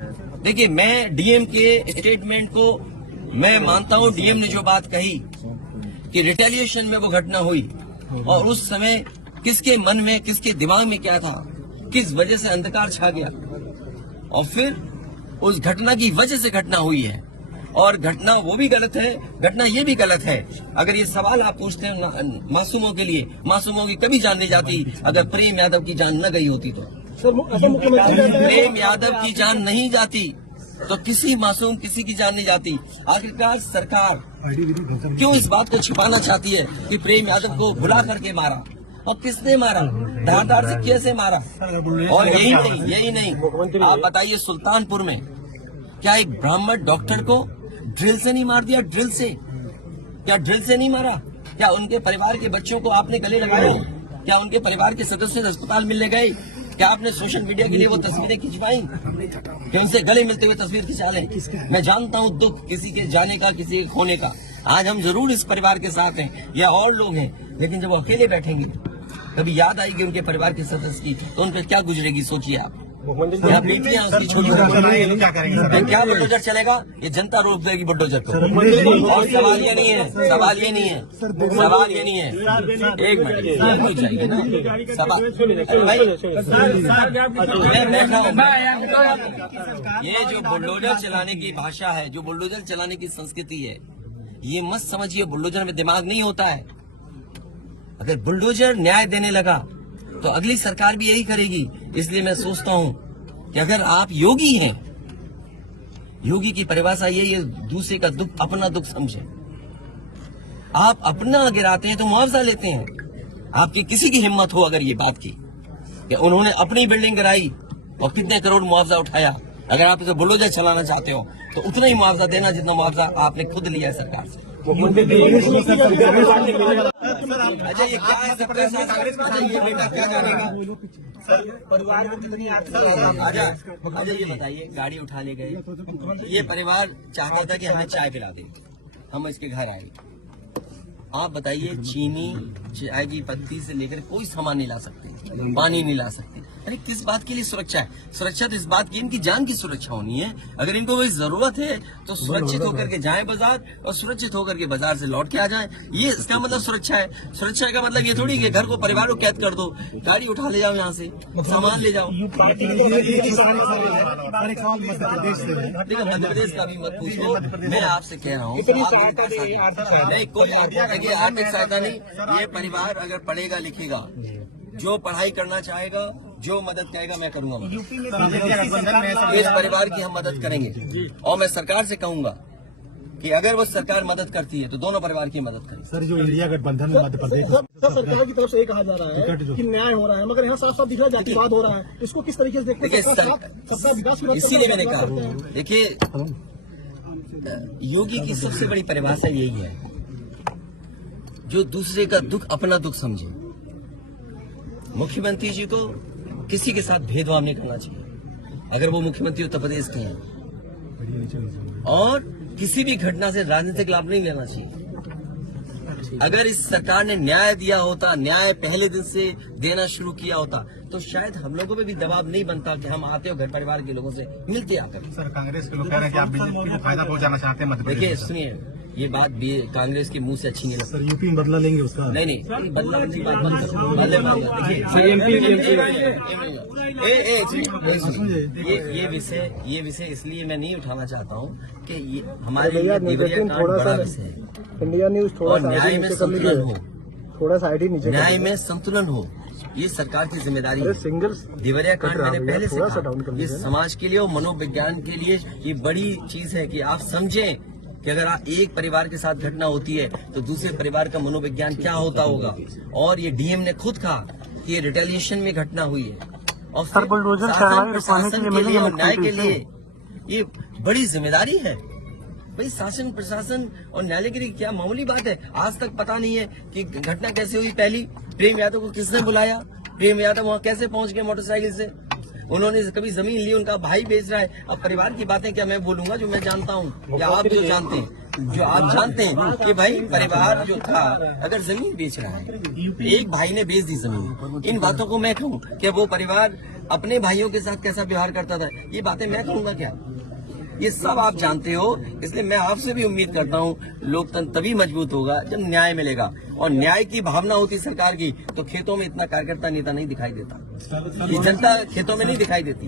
देखिए, मैं डीएम के स्टेटमेंट को मैं मानता हूं। डीएम ने जो बात कही कि रिटेलिएशन में वो घटना हुई और उस समय किसके मन में, किसके दिमाग में क्या था, किस वजह से अंधकार छा गया और फिर उस घटना की वजह से घटना हुई है। और घटना वो भी गलत है, घटना ये भी गलत है। अगर ये सवाल आप पूछते हैं मासूमों के लिए, मासूमों की कभी जान नहीं जाती अगर प्रेम यादव की जान न गई होती तो। प्रेम यादव की जान नहीं जाती तो किसी मासूम किसी की जान नहीं जाती। आखिरकार सरकार क्यों इस बात को छिपाना चाहती है कि प्रेम यादव को भुला करके मारा, और किसने मारा, धारदार से कैसे मारा। और यही नहीं आप बताइए, सुल्तानपुर में क्या एक ब्राह्मण डॉक्टर को ड्रिल से नहीं मार दिया? ड्रिल से, क्या ड्रिल से नहीं मारा? क्या उनके परिवार के बच्चों को आपने गले लगाए? क्या उनके परिवार के सदस्य अस्पताल मिलने गए? क्या आपने सोशल मीडिया के लिए वो तस्वीरें खिंचवाई कि उनसे गले मिलते हुए तस्वीर खिंचा लें? मैं जानता हूं दुख किसी के जाने का, किसी के खोने का। आज हम जरूर इस परिवार के साथ हैं या और लोग हैं, लेकिन जब वो अकेले बैठेंगे कभी याद आएगी उनके परिवार के सदस्य की तो उन पर क्या गुजरेगी, सोचिए आप। क्या बीतियां उसकी छोटी क्या बुलडोजर चलेगा? ये जनता रोक देगी बुलडोजर को। और सवाल ये नहीं है, सवाल ये नहीं है। एक मिनट हो जाएगी ना सवाल। भाई मैं बैठा हूँ। ये जो बुलडोजर चलाने की भाषा है, जो बुलडोजर चलाने की संस्कृति है, ये मत समझिए बुलडोजर में दिमाग नहीं होता है। अगर बुलडोजर न्याय देने लगा तो अगली सरकार भी यही करेगी। इसलिए मैं सोचता हूं कि अगर आप योगी हैं, योगी की परिभाषा यही है, दूसरे का दुख अपना दुख समझे। आप अपना गिराते हैं तो मुआवजा लेते हैं। आपकी किसी की हिम्मत हो अगर ये बात की कि उन्होंने अपनी बिल्डिंग गिराई और कितने करोड़ मुआवजा उठाया, अगर आप इसे बुलडोजर चलाना चाहते हो तो उतना ही मुआवजा देना जितना मुआवजा आपने खुद लिया है सरकार से। अच्छा, ये क्या है? ये बेटा क्या जानेगा? अच्छा ये बताइए, गाड़ी उठा ले गए, ये परिवार चाहता था कि हमें चाय पिला दे, हम इसके घर आए। आप बताइए, चीनी, चाय की पत्ती से लेकर कोई सामान नहीं ला सकते, पानी नहीं ला सकते। अरे किस बात के लिए सुरक्षा है? सुरक्षा तो इस बात की, इनकी जान की सुरक्षा होनी है। अगर इनको कोई जरूरत है तो सुरक्षित होकर के जाएं बाजार और सुरक्षित होकर के बाजार से लौट के आ जाएं। ये इसका मतलब सुरक्षा है। सुरक्षा का मतलब ये थोड़ी कि घर को, परिवार को कैद कर दो, गाड़ी उठा ले जाओ, यहाँ से सामान ले जाओ। देखो, मध्य प्रदेश का भी मत पूछो, मैं आपसे कह रहा हूँ नहीं, कोई आर्थिक सहायता नहीं। ये परिवार अगर पढ़ेगा लिखेगा, जो पढ़ाई करना चाहेगा, जो मदद कहेगा मैं करूंगा। इस परिवार की हम मदद करेंगे और मैं सरकार से कहूंगा कि अगर वो सरकार मदद करती है तो दोनों परिवार की मदद करें। सर, जो इंडिया गठबंधन में मध्य प्रदेश सरकार की तरफ से ये कहा जा रहा है कि न्याय हो रहा है, मगर यहाँ साफ साफ दिख रहा है जातिवाद हो रहा है। इसको किस तरीके से देखते हैं? इसीलिए मैंने कहा, देखिए, योगी की सबसे बड़ी परिभाषा यही है, जो दूसरे का दुख अपना दुख समझे। मुख्यमंत्री जी को किसी के साथ भेदभाव नहीं करना चाहिए अगर वो मुख्यमंत्री उत्तर प्रदेश के हैं, और किसी भी घटना से राजनीतिक लाभ नहीं लेना चाहिए। अगर इस सरकार ने न्याय दिया होता, न्याय पहले दिन से देना शुरू किया होता, तो शायद हम लोगों पे भी दबाव नहीं बनता कि हम आते हो घर परिवार के लोगों से मिलते आकर। सर, कांग्रेस के लोग कह रहे हैं कि आप बीजेपी को फायदा पहुंचाना चाहते हैं। देखिए सुनिए, ये बात भी कांग्रेस के मुंह से अच्छी नहीं लगती। सर, यूपी में बदला लेंगे उसका? नहीं, बदला की बात मत करो। ये विषय इसलिए मैं नहीं उठाना चाहता हूँ कि ये हमारे लिए देवरिया कांड बड़ा विषय है। इंडिया न्यूज और न्याय में संतुलन हो, थोड़ा सा आईडी नीचे, न्याय में संतुलन हो, ये सरकार की जिम्मेदारी है। देवरिया कांड मैंने पहले से कहा, ये समाज के लिए और मनोविज्ञान के लिए ये बड़ी चीज है कि आप समझें कि अगर एक परिवार के साथ घटना होती है तो दूसरे परिवार का मनोविज्ञान क्या होता होगा। और ये डीएम ने खुद कहा कि ये रिटेलिएशन में घटना हुई है, और शासन प्रशासन के लिए और न्याय के लिए ये बड़ी जिम्मेदारी है। भाई, शासन प्रशासन और न्यायालय के लिए क्या मामूली बात है? आज तक पता नहीं है कि घटना कैसे हुई। पहली, प्रेम यादव को किसने बुलाया, प्रेम यादव वहाँ कैसे पहुंच गए मोटरसाइकिल से, उन्होंने कभी जमीन ली, उनका भाई बेच रहा है। अब परिवार की बातें क्या मैं बोलूंगा जो मैं जानता हूँ, या आप जो जानते हैं, जो आप जानते हैं कि भाई परिवार जो था अगर जमीन बेच रहा है, एक भाई ने बेच दी जमीन, इन बातों को मैं कहूँ कि वो परिवार अपने भाइयों के साथ कैसा व्यवहार करता था, ये बातें मैं कहूंगा क्या? ये सब आप जानते हो। इसलिए मैं आपसे भी उम्मीद करता हूँ लोकतंत्र तभी मजबूत होगा जब न्याय मिलेगा, और न्याय की भावना होती सरकार की तो खेतों में इतना कार्यकर्ता नेता नहीं दिखाई देता, ये जनता खेतों में नहीं दिखाई देती।